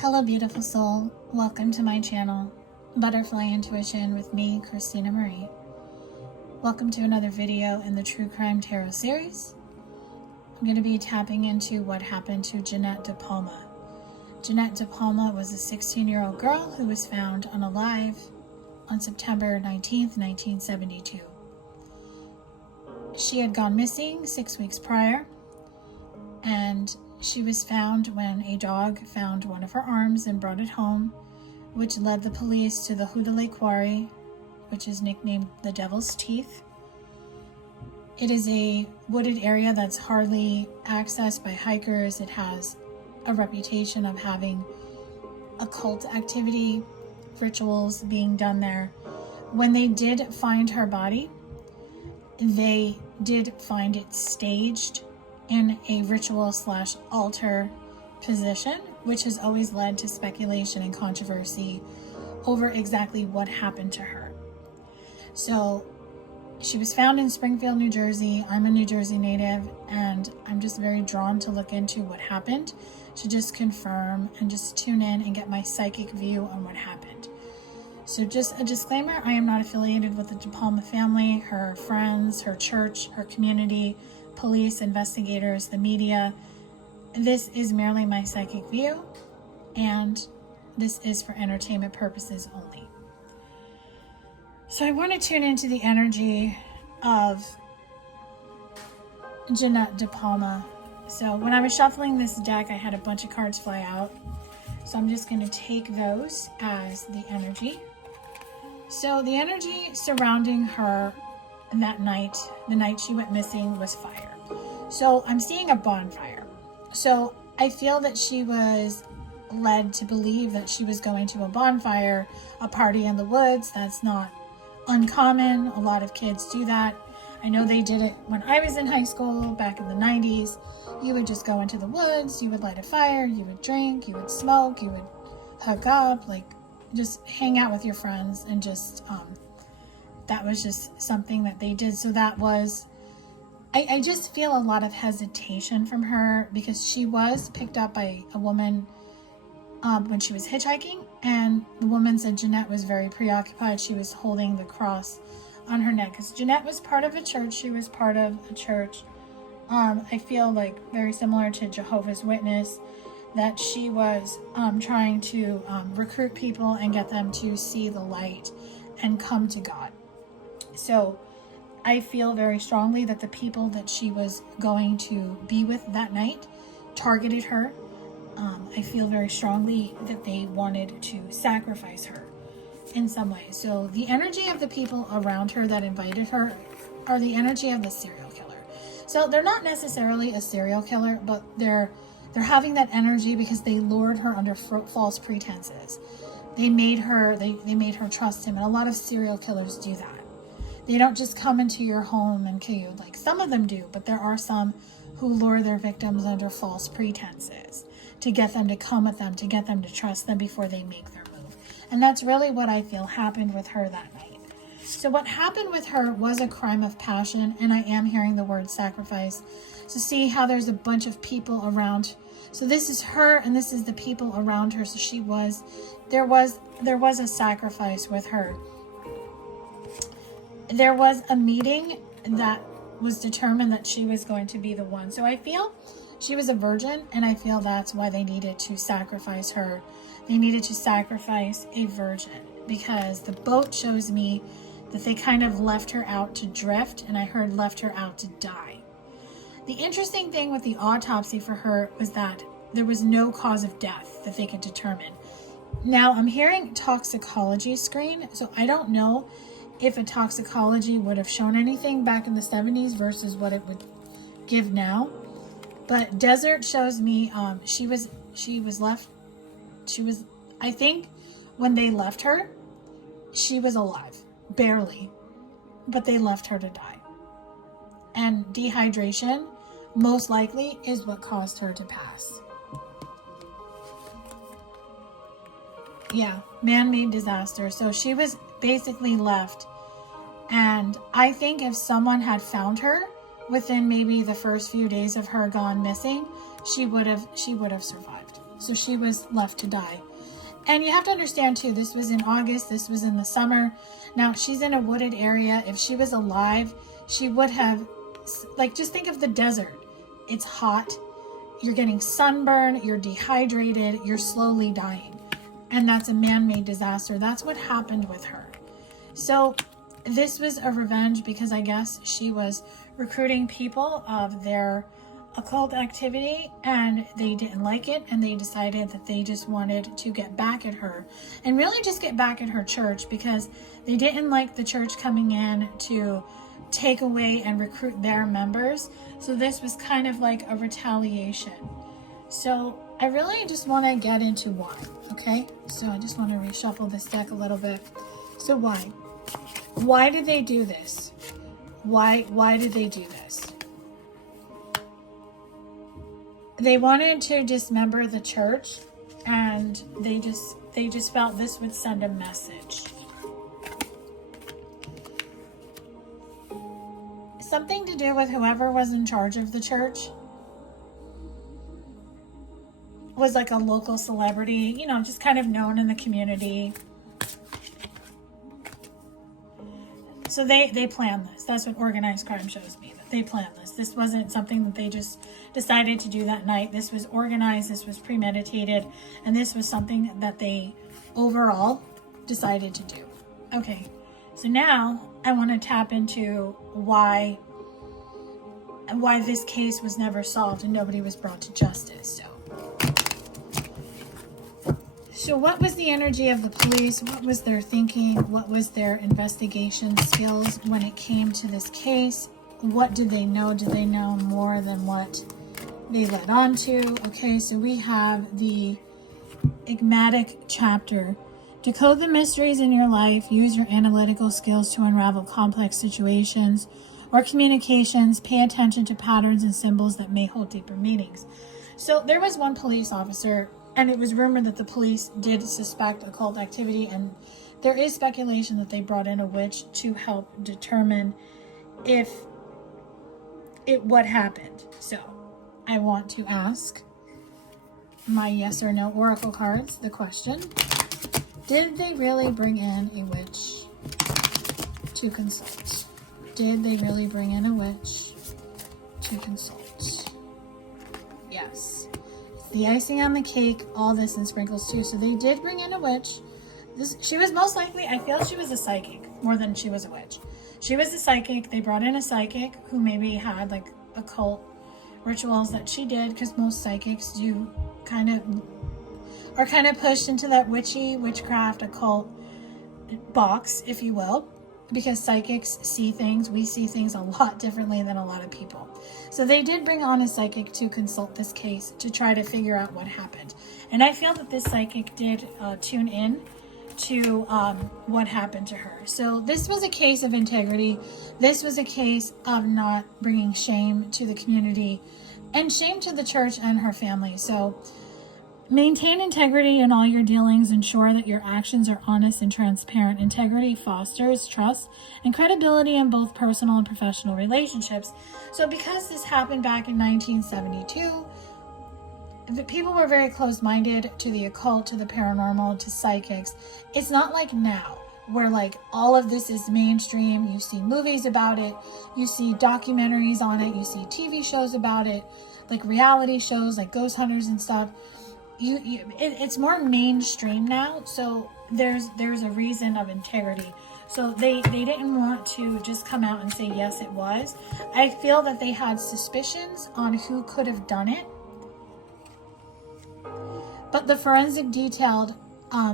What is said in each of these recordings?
Hello, beautiful soul. Welcome to my channel, Butterfly Intuition with me, Christina Marie. Welcome to another video in the True Crime Tarot series. I'm going to be tapping into what happened to Jeanette DePalma. Jeanette DePalma was a 16-year-old girl who was found unalive on September 19th, 1972. She had gone missing 6 weeks prior, and she was found when a dog found one of her arms and brought it home, which led the police to the Hoodalay Quarry, which is nicknamed the Devil's Teeth. It is a wooded area that's hardly accessed by hikers. It has a reputation of having occult activity, rituals being done there. When they did find her body, they did find it staged in a ritual/altar position, which has always led to speculation and controversy over exactly what happened to her. So she was found in Springfield, New Jersey. I'm a New Jersey native, and I'm just very drawn to look into what happened, to just confirm and just tune in and get my psychic view on what happened. So just a disclaimer, I am not affiliated with the DePalma family, her friends, her church, her community, police, investigators, the media. This is merely my psychic view, and this is for entertainment purposes only. So I want to tune into the energy of Jeanette DePalma. So when I was shuffling this deck, I had a bunch of cards fly out. So I'm just going to take those as the energy. So the energy surrounding her that night, the night she went missing, was fire. So I'm seeing a bonfire. So I feel that she was led to believe that she was going to a bonfire, a party in the woods. That's not uncommon. A lot of kids do that. I know they did it when I was in high school back in the 90s. You would just go into the woods, you would light a fire, you would drink, you would smoke, you would hook up, like just hang out with your friends, and just that was just something that they did. So that was, I just feel a lot of hesitation from her, because she was picked up by a woman when she was hitchhiking, and the woman said Jeanette was very preoccupied. She was holding the cross on her neck, because Jeanette was part of a church. She was part of a church. I feel like very similar to Jehovah's Witness, that she was trying to recruit people and get them to see the light and come to God. So I feel very strongly that the people that she was going to be with that night targeted her. I feel very strongly that they wanted to sacrifice her in some way. So the energy of the people around her that invited her are the energy of the serial killer. So they're not necessarily a serial killer, but they're having that energy because they lured her under false pretenses. They made her trust him, and a lot of serial killers do that. They don't just come into your home and kill you. Like, some of them do, but there are some who lure their victims under false pretenses to get them to come with them, to get them to trust them before they make their move. And that's really what I feel happened with her that night. So what happened with her was a crime of passion, and I am hearing the word sacrifice. So see how there's a bunch of people around. So this is her, and this is the people around her. So there was a sacrifice with her. There was a meeting that was determined that she was going to be the one. So I feel she was a virgin, and I feel that's why they needed to sacrifice her. They needed to sacrifice a virgin, because the boat shows me that they kind of left her out to drift, and I heard left her out to die. The interesting thing with the autopsy for her was that there was no cause of death that they could determine. Now I'm hearing toxicology screen, so I don't know if a toxicology would have shown anything back in the 70s versus what it would give now. But desert shows me I think when they left her, she was alive, barely, but they left her to die. And dehydration most likely is what caused her to pass. Yeah, man-made disaster. So she was basically left, and I think if someone had found her within maybe the first few days of her gone missing, she would have survived. So she was left to die. And you have to understand too, this was in August, this was in the summer. Now she's in a wooded area. If she was alive, she would have, like, just think of the desert. It's hot, you're getting sunburn, you're dehydrated, you're slowly dying. And that's a man-made disaster. That's what happened with her. So this was a revenge because I guess she was recruiting people of their occult activity and they didn't like it, and they decided that they just wanted to get back at her and really just get back at her church because they didn't like the church coming in to take away and recruit their members. So this was kind of like a retaliation. So I really just want to get into why. Okay, so I just want to reshuffle this deck a little bit. So why did they do this? Why did they do this? They wanted to dismember the church, and they just felt this would send a message. Something to do with whoever was in charge of the church was like a local celebrity, you know, just kind of known in the community. So they planned this. That's what organized crime shows me, that they planned this. This wasn't something that they just decided to do that night. This was organized, this was premeditated, and this was something that they overall decided to do. Okay, so now I want to tap into why this case was never solved and nobody was brought to justice. So what was the energy of the police? What was their thinking? What was their investigation skills when it came to this case? What did they know? Did they know more than what they led on to? Okay, so we have the enigmatic chapter. Decode the mysteries in your life. Use your analytical skills to unravel complex situations or communications. Pay attention to patterns and symbols that may hold deeper meanings. So there was one police officer, and it was rumored that the police did suspect occult activity, and there is speculation that they brought in a witch to help determine what happened. So I want to ask my yes or no oracle cards the question: did they really bring in a witch to consult? Did they really bring in a witch to consult? Yes. The icing on the cake, all this and sprinkles too. So they did bring in a witch. She was most likely, I feel she was a psychic more than she was a witch. She was a psychic. They brought in a psychic who maybe had like occult rituals that she did, because most psychics do kind of pushed into that witchcraft occult box, if you will, because psychics see things. We see things a lot differently than a lot of people. So they did bring on a psychic to consult this case to try to figure out what happened. And I feel that this psychic did tune in to what happened to her. So this was a case of integrity. This was a case of not bringing shame to the community and shame to the church and her family. So maintain integrity in all your dealings. Ensure that your actions are honest and transparent. Integrity fosters trust and credibility in both personal and professional relationships. So because this happened back in 1972, the people were very close-minded to the occult, to the paranormal, to psychics. It's not like now, where like all of this is mainstream. You see movies about it, you see documentaries on it, you see TV shows about it, like reality shows like Ghost Hunters and stuff. It's more mainstream now, so there's a reason of integrity. So they didn't want to just come out and say yes it was. I feel that they had suspicions on who could have done it, but the forensic detailed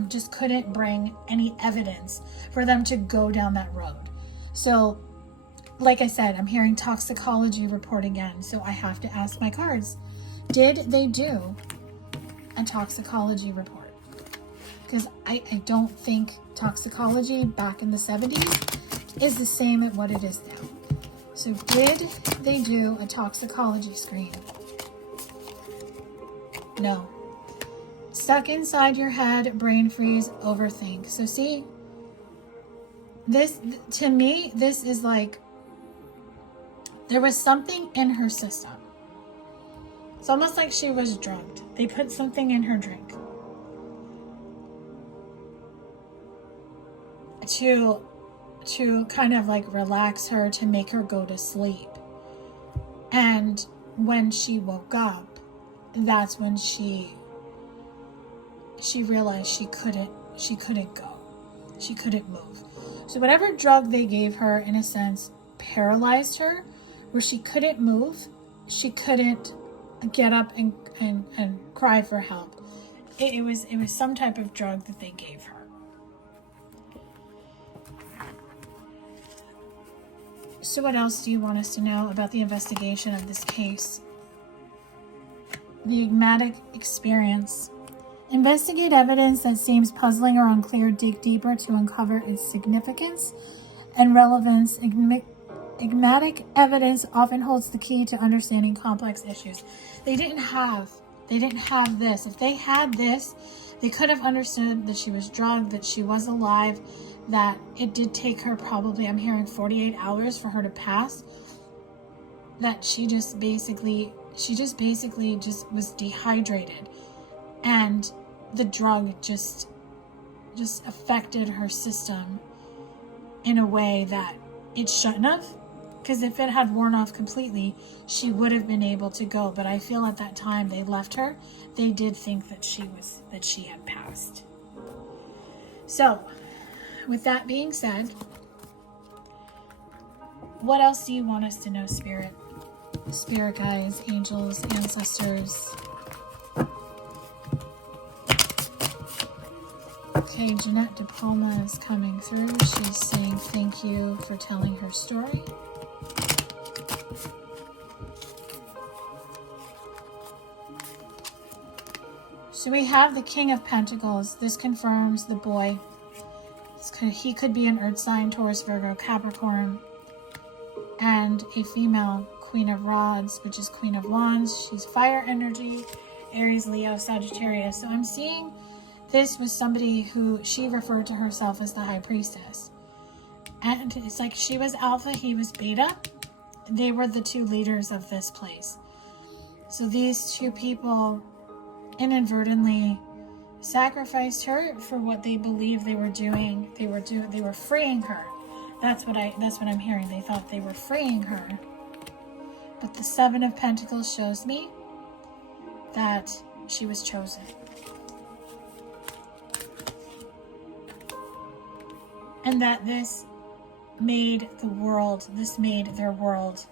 just couldn't bring any evidence for them to go down that road. So like I said, I'm hearing toxicology report again, so I have to ask my cards, did they do a toxicology report? Because I don't think toxicology back in the 70s is the same at what it is now. So did they do a toxicology screen? No. Stuck inside your head, brain freeze, overthink. So see, this, to me, this is like, there was something in her system. It's almost like she was drugged. They put something in her drink to kind of like relax her, to make her go to sleep. And when she woke up, that's when she realized she couldn't go. She couldn't move. So whatever drug they gave her, in a sense, paralyzed her, where she couldn't move. She couldn't get up and cry for help. It was some type of drug that they gave her. So what else do you want us to know about the investigation of this case? The enigmatic experience. Investigate evidence that seems puzzling or unclear. Dig deeper to uncover its significance and relevance. Enigmatic evidence often holds the key to understanding complex issues. They didn't have this. If they had this, they could have understood that she was drugged, that she was alive, that it did take her probably, I'm hearing 48 hours for her to pass, that she just basically was dehydrated, and the drug just affected her system in a way that it shouldn't have, because if it had worn off completely, she would have been able to go. But I feel at that time they left her, they did think that she had passed. So with that being said, what else do you want us to know, Spirit guides, angels, ancestors? Okay, Jeanette DePalma is coming through. She's saying thank you for telling her story. So we have the King of Pentacles. This confirms the boy. He could be an earth sign, Taurus, Virgo, Capricorn, and a female Queen of Rods, which is Queen of Wands. She's fire energy, Aries, Leo, Sagittarius. So I'm seeing this was somebody who she referred to herself as the High Priestess. And it's like she was alpha, he was beta. They were the two leaders of this place. So these two people inadvertently sacrificed her for what they believed they were doing. They were freeing her. That's what I'm hearing. They thought they were freeing her. But the Seven of Pentacles shows me that she was chosen. And that this made their world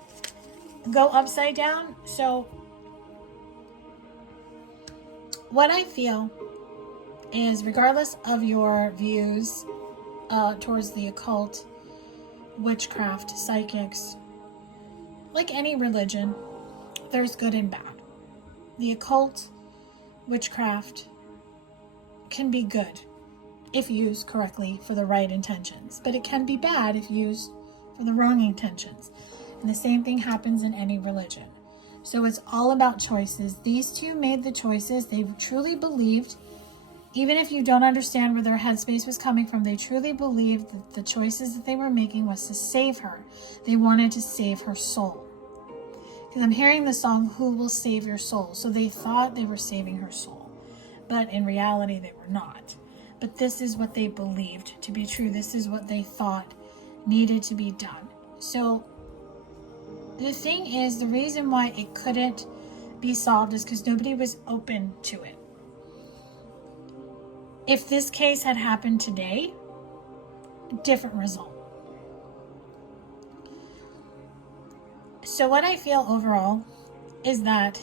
go upside down. So what I feel is, regardless of your views towards the occult, witchcraft, psychics, like any religion, there's good and bad. The occult, witchcraft can be good if used correctly for the right intentions, but it can be bad if used for the wrong intentions. And the same thing happens in any religion. So it's all about choices. These two made the choices. They truly believed, even if you don't understand where their headspace was coming from, they truly believed that the choices that they were making was to save her. They wanted to save her soul. Because I'm hearing the song, "Who Will Save Your Soul?" So they thought they were saving her soul, but in reality they were not. But this is what they believed to be true. This is what they thought needed to be done. So the thing is, the reason why it couldn't be solved is because nobody was open to it. If this case had happened today, different result. So what I feel overall is that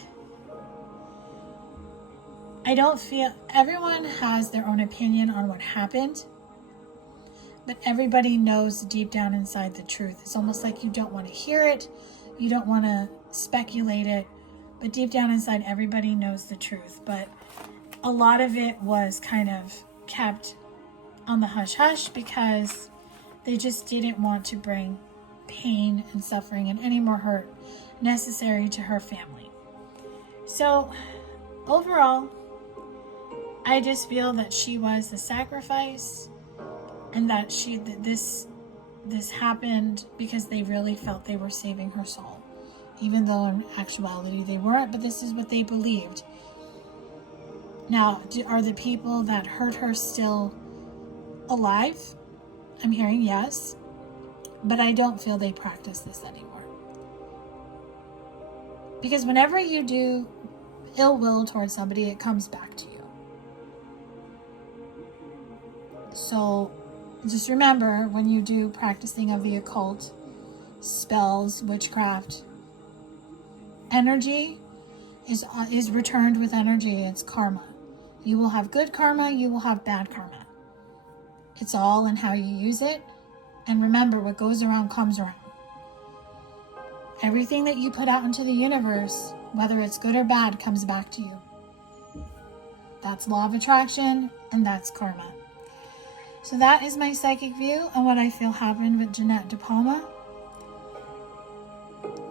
I don't feel, everyone has their own opinion on what happened, but everybody knows deep down inside the truth. It's almost like you don't want to hear it, you don't want to speculate it, but deep down inside everybody knows the truth. But a lot of it was kind of kept on the hush-hush because they just didn't want to bring pain and suffering and any more hurt necessary to her family. So overall, I just feel that she was the sacrifice, and that this happened because they really felt they were saving her soul. even though in actuality they weren't, but this is what they believed. Now, are the people that hurt her still alive? I'm hearing yes, but I don't feel they practice this anymore. Because whenever you do ill will towards somebody, it comes back to you. So just remember, when you do practicing of the occult, spells, witchcraft, energy is returned with energy. It's karma. You will have good karma, you will have bad karma. It's all in how you use it. And remember, what goes around comes around. Everything that you put out into the universe, whether it's good or bad, comes back to you. That's law of attraction, and that's karma. So that is my psychic view on what I feel happened with Jeanette DePalma.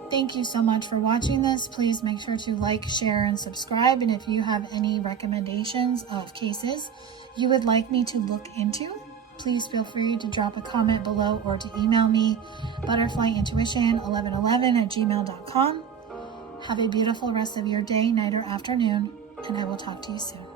Thank you so much for watching this. Please make sure to like, share, and subscribe. And if you have any recommendations of cases you would like me to look into, please feel free to drop a comment below or to email me, butterflyintuition1111@gmail.com. Have a beautiful rest of your day, night, or afternoon, and I will talk to you soon.